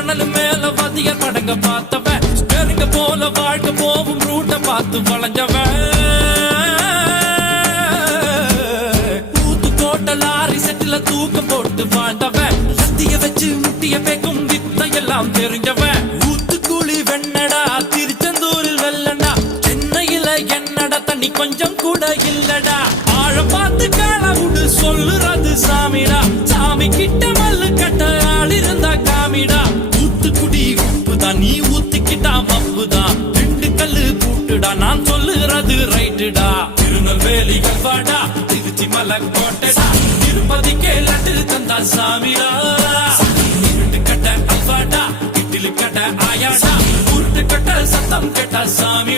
மணல் மேல வதிய படங்க பார்த்தவன் ஸ்டேரிங்க போல வாழ்க்கை போவும் ரூட்ட பார்த்து வளைஞ்சவன் ஊத்து போட்ட லாரி செட்டில தூக்கம் போட்டு வாழ்ந்தவன் லத்திய வச்சு முட்டிய பேக்கும் வித்தையெல்லாம் தெரிஞ்சவன் ஊத்துக்குழி வெண்ணடா திருச்செந்தூரில் வெள்ளடா சென்னையில என்னடா தண்ணி கொஞ்சம் கூட இல்லடா ஆழம் பார்த்து காலவுடு சொல்லுறது சாமிடா சாமி கிட்ட மல்லு கட்ட ஆள் இருந்தா காமிடா ஊத்துக்குடி உப்புதான் நீ ஊத்திக்கிட்டா மப்புதான் ரெண்டு கல்லு கூட்டுடா நான் சொல்லுறது ரைட்டுடா திருநெல்வேலி கல்வாடா திருச்சி மலை கோட்டைடா திருப்பதிக்கே லட்டு தந்தா சாமிடா இருட்டு கட்ட அல்வாடா இட்லி கட்ட ஆயாடா உருட்டு கட்ட சத்தம் கேட்டா சாமி